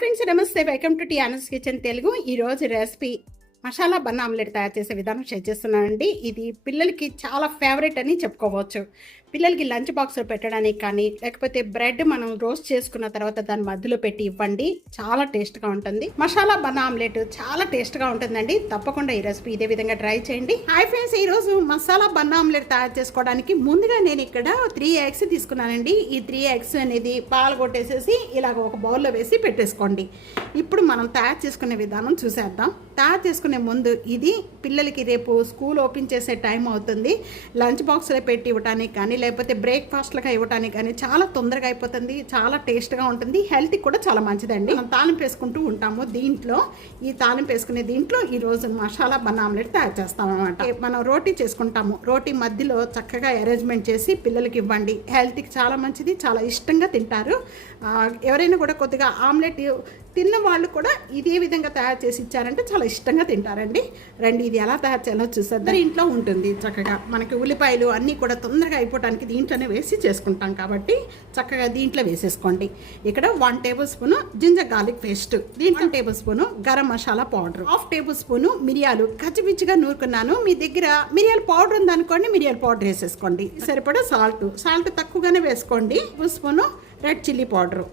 Hi friends, నమస్తే. Welcome to Tiyana's kitchen Telugu. ఈరోజు recipe masala bun omelette తయారు చేసే విధానం షేర్ చేస్తున్నానండి. ఇది పిల్లలకి చాలా ఫేవరెట్ అని చెప్పుకోవచ్చు. పిల్లలకి లంచ్ బాక్స్లో పెట్టడానికి కానీ, లేకపోతే బ్రెడ్ మనం రోస్ట్ చేసుకున్న తర్వాత దాని మధ్యలో పెట్టి ఇవ్వండి. చాలా టేస్ట్గా ఉంటుంది. మసాలా బన్ ఆమ్లెట్ చాలా టేస్ట్గా ఉంటుందండి. తప్పకుండా ఈ రెసిపీ ఇదే విధంగా ట్రై చేయండి. హాయ్ ఫ్రెండ్స్, ఈరోజు మసాలా బన్ ఆమ్లెట్ తయారు చేసుకోవడానికి ముందుగా నేను ఇక్కడ 3 eggs తీసుకున్నానండి. ఈ 3 eggs అనేది పాలు కొట్టేసేసి ఇలాగ ఒక బౌల్లో వేసి పెట్టేసుకోండి. ఇప్పుడు మనం తయారు చేసుకునే విధానం చూసేద్దాం. తయారు చేసుకునే ముందు ఇది పిల్లలకి రేపు స్కూల్ ఓపెన్ చేసే టైం అవుతుంది. లంచ్ బాక్స్లో పెట్టి ఇవ్వడానికి కానీ, లేకపోతే బ్రేక్ఫాస్ట్లుగా ఇవ్వడానికి కానీ చాలా తొందరగా అయిపోతుంది. చాలా టేస్ట్గా ఉంటుంది. హెల్త్కి కూడా చాలా మంచిదండి. మనం తాలింపు వేసుకుంటూ ఉంటాము. దీంట్లో ఈ తాలింపు వేసుకునే దీంట్లో ఈరోజు మసాలా బన్ ఆమ్లెట్ తయారు చేస్తాం అన్నమాట. మనం రోటీ చేసుకుంటాము. రోటీ మధ్యలో చక్కగా అరేంజ్మెంట్ చేసి పిల్లలకి ఇవ్వండి. హెల్త్కి చాలా మంచిది. చాలా ఇష్టంగా తింటారు. ఎవరైనా కూడా కొద్దిగా ఆమ్లెట్ తిన్న వాళ్ళు కూడా ఇదే విధంగా తయారు చేసి ఇచ్చారంటే చాలా ఇష్టంగా తింటారండి. రండి, ఇది ఎలా తయారు చేయాలో చూసేద్దాం. ఇంట్లో ఉంటుంది చక్కగా. మనకి ఉల్లిపాయలు అన్నీ కూడా తొందరగా అయిపోవడానికి దీంట్లోనే వేసి చేసుకుంటాం కాబట్టి చక్కగా దీంట్లో వేసేసుకోండి. ఇక్కడ 1 tablespoon జింజర్ గార్లిక్ పేస్ట్, దీంట్లో 1 tablespoon garam masala powder, 1/2 tablespoon మిరియాలు కచ్చిపిచ్చిగా నూరుకున్నాను. మీ దగ్గర మిరియాల పౌడర్ ఉందనుకోండి, మిరియాల పౌడర్ వేసేసుకోండి. సరిపడా సాల్ట్ తక్కువగానే వేసుకోండి. 1 spoon red chilli powder,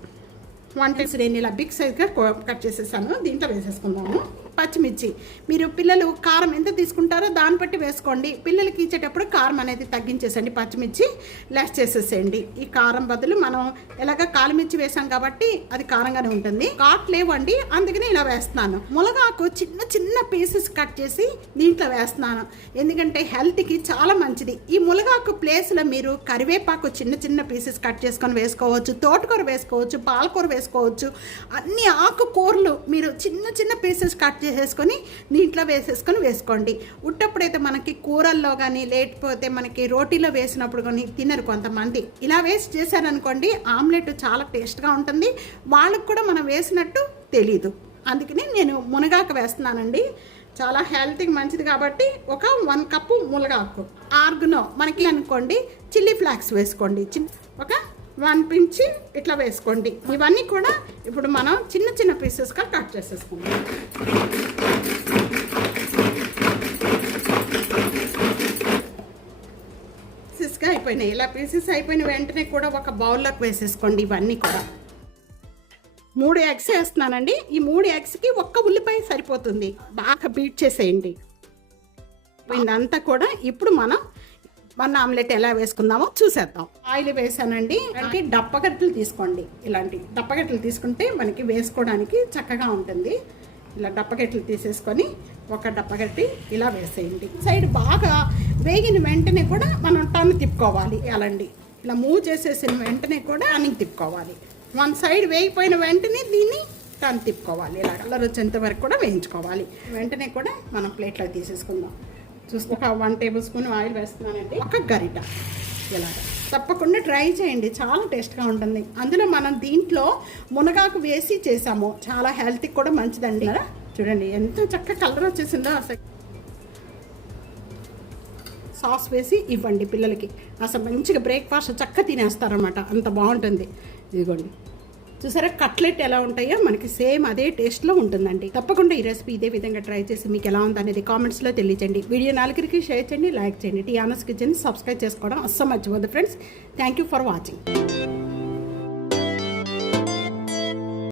1 tablespoon నేను ఇలా బిగ్ సైజ్గా కట్ చేసేసాను. దీంట్లో వేసేసుకుందాము. పచ్చిమిర్చి, మీరు పిల్లలు కారం ఎంత తీసుకుంటారో దాన్ని బట్టి వేసుకోండి. పిల్లలకి ఇచ్చేటప్పుడు కారం అనేది తగ్గించేసండి. పచ్చిమిర్చి లెస్ చేసేసేయండి. ఈ కారం బదులు మనం ఎలాగ కాలిమిర్చి వేసాం కాబట్టి అది కారంగానే ఉంటుంది. ఘాట్ లేవండి, అందుకని ఇలా వేస్తున్నాను. మునగాకు చిన్న చిన్న పీసెస్ కట్ చేసి దీంట్లో వేస్తున్నాను. ఎందుకంటే హెల్త్కి చాలా మంచిది. ఈ మునగాకు ప్లేస్లో మీరు కరివేపాకు చిన్న చిన్న పీసెస్ కట్ చేసుకొని వేసుకోవచ్చు. తోటకూర వేసుకోవచ్చు, పాలకూర వేసుకోవచ్చు. అన్ని ఆకుకూరలు మీరు చిన్న చిన్న పీసెస్ కట్ చేసేసుకొని దీంట్లో వేసుకోండి. ఉట్టప్పుడైతే మనకి కూరల్లో కానీ, లేకపోతే మనకి రోటీలో వేసినప్పుడు కానీ తినరు కొంతమంది. ఇలా వేసి చేశారనుకోండి, ఆమ్లెట్ చాలా టేస్ట్గా ఉంటుంది. వాళ్ళకు కూడా మనం వేసినట్టు తెలీదు. అందుకని నేను మునగాకు వేస్తున్నానండి. చాలా హెల్త్కి మంచిది కాబట్టి ఒక 1 కప్పు మునగాకు. ఆర్గనో మనకి అనుకోండి, చిల్లీ ఫ్లాక్స్ వేసుకోండి. ఒక 1 pinch ఇట్లా వేసుకోండి. ఇవన్నీ కూడా ఇప్పుడు మనం చిన్న చిన్న పీసెస్గా కట్ చేసేసుకుందాం. పీసెస్గా అయిపోయినాయి. ఇలా పీసెస్ అయిపోయిన వెంటనే కూడా ఒక బౌల్లోకి వేసేసుకోండి. ఇవన్నీ కూడా 3 eggs వేస్తున్నానండి. ఈ 3 eggsకి 1 ఉల్లిపాయ సరిపోతుంది. బాగా బీట్ చేసేయండి. ఇదంతా కూడా ఇప్పుడు మనం బన్ ఆమ్లెట్ ఎలా వేసుకుందామో చూసేద్దాం. ఆయిల్ వేసానండి. అంటే డప్పగట్టలు తీసుకోండి. ఇలాంటి డప్పగట్టలు తీసుకుంటే మనకి వేసుకోవడానికి చక్కగా ఉంటుంది. ఇలా డప్పగట్టలు తీసేసుకొని ఒక డప్పగట్టి ఇలా వేసేయండి. సైడ్ బాగా వేగిన వెంటనే కూడా మనం టర్న్ తిప్పుకోవాలి. అలాంటి ఇలా మూవ్ చేసేసిన వెంటనే కూడా టర్నింగ్ తిప్పుకోవాలి. 1 side వేగిపోయిన వెంటనే దీన్ని టర్న్ తిప్పుకోవాలి. ఇలా కలర్ వచ్చేంత వరకు కూడా వేయించుకోవాలి. వెంటనే కూడా మనం ప్లేట్లో తీసేసుకుందాం. చూస్తే ఒక 1 tablespoon ఆయిల్ వేస్తున్నానండి. ఒక గరిట. ఇలాగ తప్పకుండా ట్రై చేయండి. చాలా టేస్ట్గా ఉంటుంది. అందులో మనం దీంట్లో మునగాకు వేసి చేసాము. చాలా హెల్త్కి కూడా మంచిదండి. చూడండి ఎంత చక్కగా కలర్ వచ్చేసిందో. అసలు సాస్ వేసి ఇవ్వండి పిల్లలకి. అసలు మంచిగా బ్రేక్ఫాస్ట్ చక్కగా తినేస్తారనమాట. అంత బాగుంటుంది. ఇదిగోండి, చూసారా కట్లెట్ ఎలా ఉంటాయో మనకి సేమ్ అదే టేస్ట్లో ఉంటుందండి. తప్పకుండా ఈ రెసిపీ ఇదే విధంగా ట్రై చేసి మీకు ఎలా ఉందనేది కామెంట్స్లో తెలియజేయండి. వీడియో 4కి షేర్ చేయండి, లైక్ చేయండి. టియానస్ కిచెన్ సబ్స్క్రైబ్ చేసుకోవడం అస్సలు మర్చిపోద్దు friends. Thank you for watching.